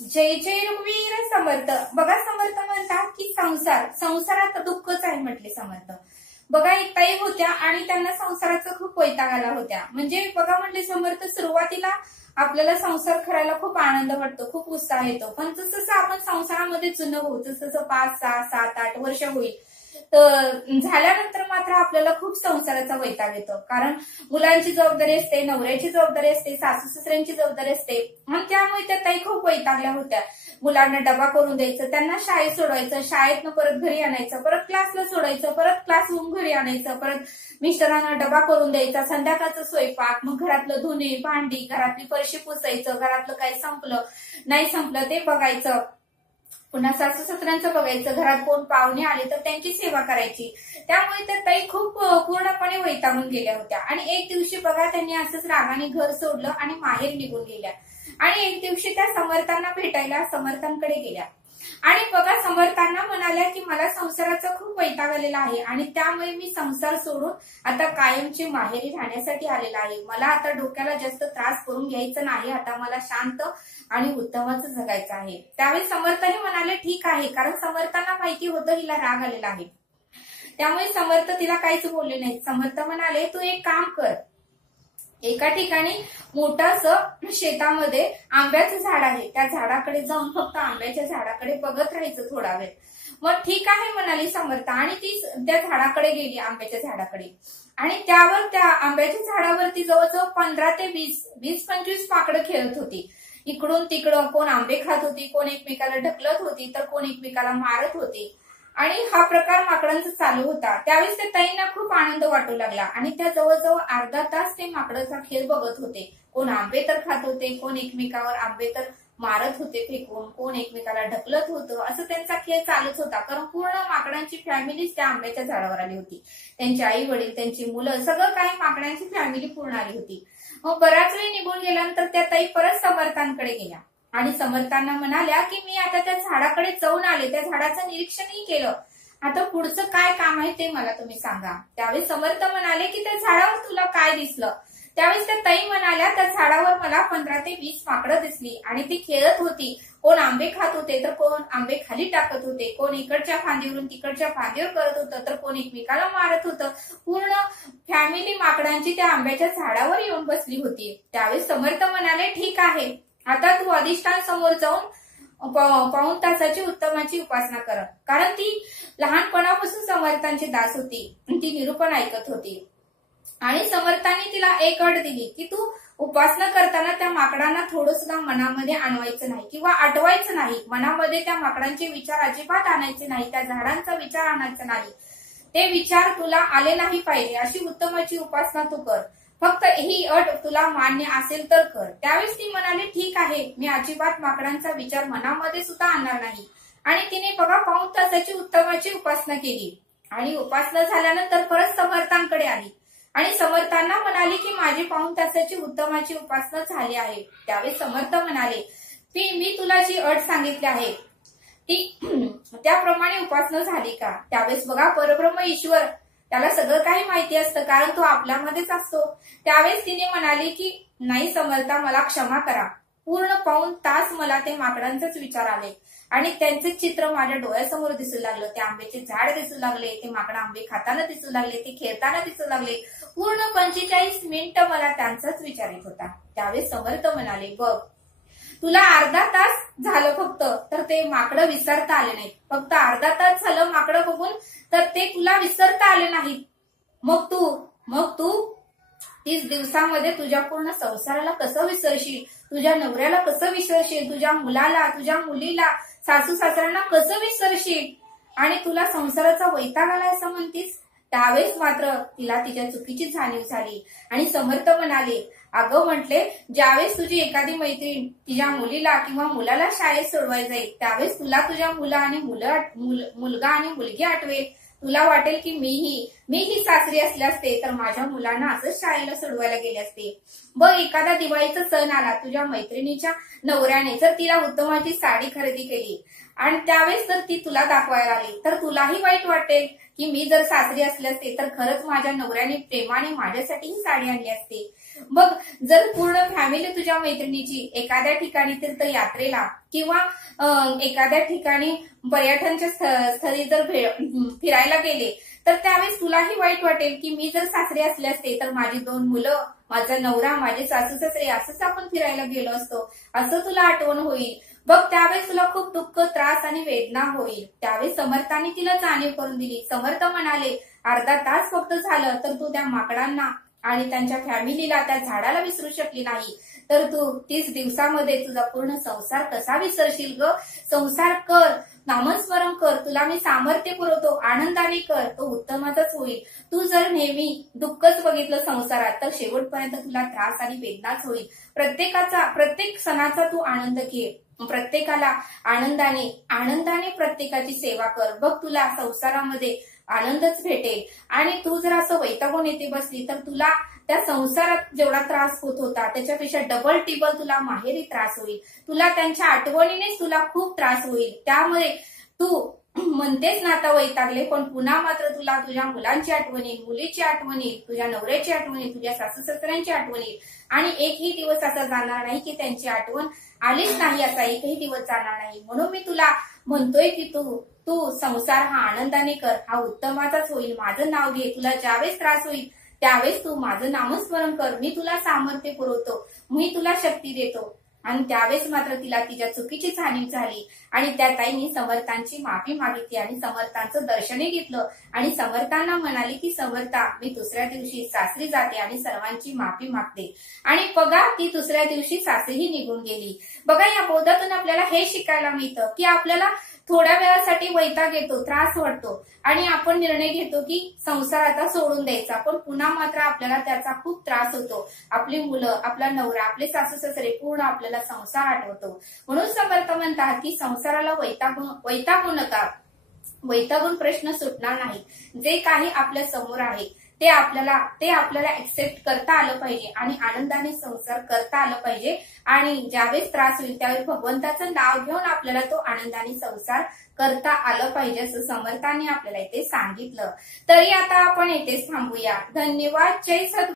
जय जय रघुवीर समर्थ। बघा समर्थ म्हणतात की संसारात दुःखच आहे म्हटले समर्थ। बघा एक ताई होत्या आणि त्यांना संसाराचा खूप वैताग आला होत्या। म्हणजे बघा म्हटले समर्थ, सुरुवातीला आपल्याला संसार करायला खूप आनंद वाटतो, खूप उत्साह येतो, पण जसं आपण संसारामध्ये जुनं होऊ, जसं 5, 6, 7, 8 वर्ष होईल तर झाल्यानंतर मात्र आपल्याला खूप संसाराचा वैताग येतो। कारण मुलांची जबाबदारी असते, नवऱ्याची जबाबदारी असते, सासू सासऱ्यांची जबाबदारी असते आणि त्यामुळे त्या ताई खूप वैतागल्या होत्या। मुलांना डबा करून द्यायचं, त्यांना शाळेत सोडवायचं, शाळेतनं परत घरी आणायचं, परत क्लासला सोडायचं, परत क्लासहून घरी आणायचं, परत मिस्टरांना डबा करून द्यायचा, संध्याकाळचा स्वयंपाक, मग घरातलं धुणे भांडी, घरातली फरशी पुसायचं, घरातलं काही संपलं नाही संपलं ते बघायचं, पुन्हा सासू सासऱ्यांचं बघायचं, घरात कोण पाहुणे आले तर त्यांची सेवा करायची। त्यामुळे त्या ताई खूप पूर्णपणे वैतागून गेल्या होत्या। आणि एक दिवशी बघा त्यांनी असंच रागाने घर सोडलं आणि माहेर निघून गेल्या। आणि एक दिवशी त्या समर्थांना भेटायला समर्थांकडे गेल्या आणि बघा समर्थांना म्हणाल्या की मला संसाराचा खूप वैताग आलेला आहे आणि त्यामुळे मी संसार सोडून आता कायमची माहेरी राहण्यासाठी आलेला आहे। मला आता डोक्याला जास्त त्रास करून घ्यायचा नाही, आता मला शांत आणि उत्तमाचं जगायचं आहे। त्यावेळी समर्थही म्हणाले ठीक आहे, कारण समर्थांना माहिती होतं हिला राग आलेला आहे, त्यामुळे समर्थ तिला काहीच बोलले नाही। समर्थ म्हणाले तू एक काम कर, एका ठिकाणी मोठं शेतामध्ये आंब्याचं झाड आहे, त्या झाडाकडे जाऊन फक्त आंब्याच्या झाडाकडे बघत राहायचं थोडा वेळ। मग ठीक आहे म्हणाली समर्थ आणि ती त्या झाडाकडे गेली, आंब्याच्या झाडाकडे, आणि त्यावर त्या आंब्याच्या झाडावरती जवळजवळ 15 ते 20-25 पाकडं खेळत होती। इकडून तिकडं कोण आंबे खात होती, कोण एकमेकाला ढकलत होती, तर कोण एकमेकाला मारत होती आणि हा प्रकार माकडांचा चालू होता। त्यावेळेस त्या ताईंना खूप आनंद वाटू लागला आणि त्या जवळजवळ अर्धा तास ते माकडाचा खेळ बघत होते। कोण आंबे तर खात होते, कोण एकमेकावर आंबे तर मारत होते फेकून, कोण एकमेकाला ढकलत होतं, असं त्यांचा खेळ चालूच होता। कारण पूर्ण माकडांची फॅमिलीच त्या आंब्याच्या झाडावर आली होती, त्यांचे आई वडील, त्यांची मुलं, सगळं काही माकडांची फॅमिली पूर्ण आली होती। मग बराच वेळ निघून गेल्यानंतर त्या ताई परत समर्थांकडे गेल्या आणि समर्थांना म्हणाल्या की मी आता त्या झाडाकडे जाऊन आले, त्या झाडाचं निरीक्षणही केलं, आता पुढचं काय काम आहे ते मला तुम्ही सांगा। त्यावेळी समर्थ म्हणाले की त्या झाडावर तुला काय दिसलं? त्यावेळेस त्या ताई म्हणाल्या त्या झाडावर मला 15 ते 20 माकडं दिसली आणि ती खेळत होती, कोण आंबे खात होते तर कोण आंबे खाली टाकत होते, कोण इकडच्या फांदीवरून तिकडच्या फांदीवर करत होतं, तर कोण एकमेकाला मारत होतं। पूर्ण फॅमिली माकडांची त्या आंब्याच्या झाडावर येऊन बसली होती। त्यावेळेस समर्थ म्हणाले ठीक आहे, आता तू अधिष्ठान समोर जाऊन पाऊण तासाची उत्तमाची उपासना कर। कारण ती लहानपणापासून समर्थांची दास होती, ती निरूपण ऐकत होती आणि समर्थांनी तिला एक अट दिली की तू उपासना करताना त्या माकडांना थोडंसुद्धा मनामध्ये आणवायचं नाही किंवा आठवायचं नाही, मनामध्ये त्या माकडांचे विचार अजिबात आणायचे नाही, त्या झाडांचा विचार आणायचा नाही, ते विचार तुला आले नाही पाहिजे, अशी उत्तमाची उपासना तू कर, फक्त ही अट तुला मान्य असेल तर कर। त्यावेळेस ती म्हणाली ठीक आहे, मी अजिबात माकडांचा विचार मनामध्ये सुद्धा आणणार नाही। आणि तिने बघा पाऊण तासाची उत्तमाची उपासना केली आणि उपासना झाल्यानंतर परत समर्थांकडे आली आणि समर्थांना म्हणाली की माझी पाऊण तासाची उत्तमाची उपासना झाली आहे। त्यावेळेस समर्थ म्हणाले की मी तुला जी अट सांगितली आहे ती त्याप्रमाणे उपासना झाली का? त्यावेळेस बघा परब्रह्म ईश्वर त्याला सगळं काही माहिती असतं, कारण तो आपल्यामध्येच असतो। त्यावेळेस तिने म्हणाली की नाही समर्था, मला क्षमा करा, पूर्ण पाऊण तास मला ते माकडांचेच विचार आले आणि त्यांचे चित्र माझ्या डोळ्यासमोर दिसू लागलं, ते आंब्याचे झाड दिसू लागले, ते माकड आंबे खाताना दिसू लागले, ते खेळताना दिसू लागले, पूर्ण 45 मिनिटं मला त्यांचाच विचार येत होता। त्यावेळेस समर्थ म्हणाले बघ, तुला अर्धा तास झालं फक्त तर ते माकडं विसरता आले नाहीत, फक्त अर्धा तास झालं माकडं बघून तर ते तुला विसरता आले नाहीत, मग तू 30 दिवसामध्ये तुझ्या पूर्ण संसाराला कसं विसरशील, तुझ्या नवऱ्याला कसं विसरशील, तुझ्या मुलाला, तुझ्या मुलीला, सासू सासऱ्यांना कसं विसरशील आणि तुला संसाराचा वैताग आलाय असं म्हणतीस? त्यावेळेस मात्र तिला तिच्या चुकीची जाणीव झाली आणि समर्थ म्हणाले अगं म्हटले, ज्यावेळेस तुझी एखादी मैत्रीण तिच्या मुलीला किंवा मुलाला शाळेत सोडवायला जाईल त्यावेळेस तुला तुझ्या मुलगा आणि मुलगी आठवेल, तुला वाटेल की मीही सासरी असले असते तर माझ्या मुलांना असंच शाळेला सोडवायला गेले असते। बघ एखादा दिवाळीचा सण आला, तुझ्या मैत्रिणीच्या नवऱ्याने जर तिला उत्तमाची साडी खरेदी केली आणि त्यावेळेस जर ती तुला दाखवायला आली तर तुलाही वाईट वाटेल की मी जर सासरी असले असते तर खरंच माझ्या नवऱ्याने प्रेमाने माझ्यासाठी ही साडी आणली असते। बघ, जर पूर्ण फॅमिली तुझ्या मैत्रिणीची एखाद्या ठिकाणी तीर्थयात्रेला किंवा एखाद्या ठिकाणी पर्यटनच्या स्थळी जर फिरायला गेले, तर त्यावेळेस तुलाही वाईट वाटेल की मी जर सासरे असले असते तर माझी 2 मुलं, माझा नवरा, माझे सासू सासरे असंच आपण फिरायला गेलो असतो, असं तुला आठवण होईल. बघ, त्यावेळेस तुला खूप दुःख, त्रास आणि वेदना होईल. त्यावेळेस समर्थाने तिला जाणीव करून दिली. समर्थ म्हणाले, अर्धा तास फक्त झालं तर तू त्या माकडांना आणि त्यांच्या फॅमिलीला, त्या झाडाला विसरू शकली नाही, तर तू 30 दिवसामध्ये तुझा पूर्ण संसार कसा विसरशील ग? संसार कर, नामस्मरण कर, तुला मी सामर्थ्य पुरवतो, आनंदाने कर, तो उत्तमाचाच होईल. तू जर नेहमी दुःखच बघितलं संसारात तर शेवटपर्यंत तुला त्रास आणि वेदनाच होईल. प्रत्येक सणाचा तू आनंद घे, प्रत्येकाला आनंदाने प्रत्येकाची सेवा कर. बघ, तुला संसारामध्ये आनंदच भेटेल. आणि तू जर असं वैतागून येते बसली तर तुला त्या संसारात जेवढा त्रास होत होता त्याच्यापेक्षा डबल टिबल तुला माहेरी त्रास होईल. तुला त्यांच्या आठवणीनेच तुला खूप त्रास होईल. त्यामुळे तू म्हणतेच ना आता वैतागले, पण पुन्हा मात्र तुला तुझ्या मुलांची आठवण येईल, मुलीची आठवण येईल, तुझ्या नवऱ्याची आठवण येईल, तुझ्या सासू सासऱ्यांची आठवण येईल. आणि एकही दिवस असा जाणार नाही की त्यांची आठवण आलीच नाही, असा एकही दिवस जाणार नाही. म्हणून मी तुला म्हणतोय की तू संसार हा आनंदाने कर, हा उत्तमाचाच होईल. माझं नाव घे, तुला ज्यावेळेस त्रास होईल त्यावेळेस तू माझं नामस्मरण कर, मी तुला सामर्थ्य पुरवतो, मी तुला शक्ती देतो. आणि त्यावेळेस मात्र तिला तिच्या चुकीची जाणीव झाली आणि त्या ताईंनी समर्थांची माफी मागितली आणि समर्थांचं दर्शनही घेतलं आणि समर्थांना म्हणाली की समर्था, मी दुसऱ्या दिवशी सासरी जाते आणि सर्वांची माफी मागते. आणि बघा, ती दुसऱ्या दिवशी सासरीही निघून गेली. बघा, या बोधातून आपल्याला हे शिकायला मिळतं की आपल्याला थोड्या वेळासाठी वैताग येतो, त्रास वाटतो आणि आपण निर्णय घेतो की संसार आता सोडून द्यायचा, पण पुन्हा मात्र आपल्याला त्याचा खूप त्रास होतो. आपली मुलं, आपला नवरा, आपले सासू सासरे, पूर्ण आपल्याला संसार आठवतो. म्हणून समर्थ म्हणतात की संसाराला वैतागू नका, वैतागून प्रश्न सुटणार नाही. जे काही आपल्या समोर आहे ते आपल्याला एक्सेप्ट करता आलं पाहिजे आणि आनंदाने संसार करता आलं पाहिजे. आणि ज्यावेळेस त्रास होईल त्यावेळेस भगवंताचं नाव घेऊन आपल्याला तो आनंदाने संसार करता आलं पाहिजे, असं समर्थांनी आपल्याला इथे सांगितलं. तरी आता आपण इथेच थांबूया. धन्यवाद. जय सद्गुरू.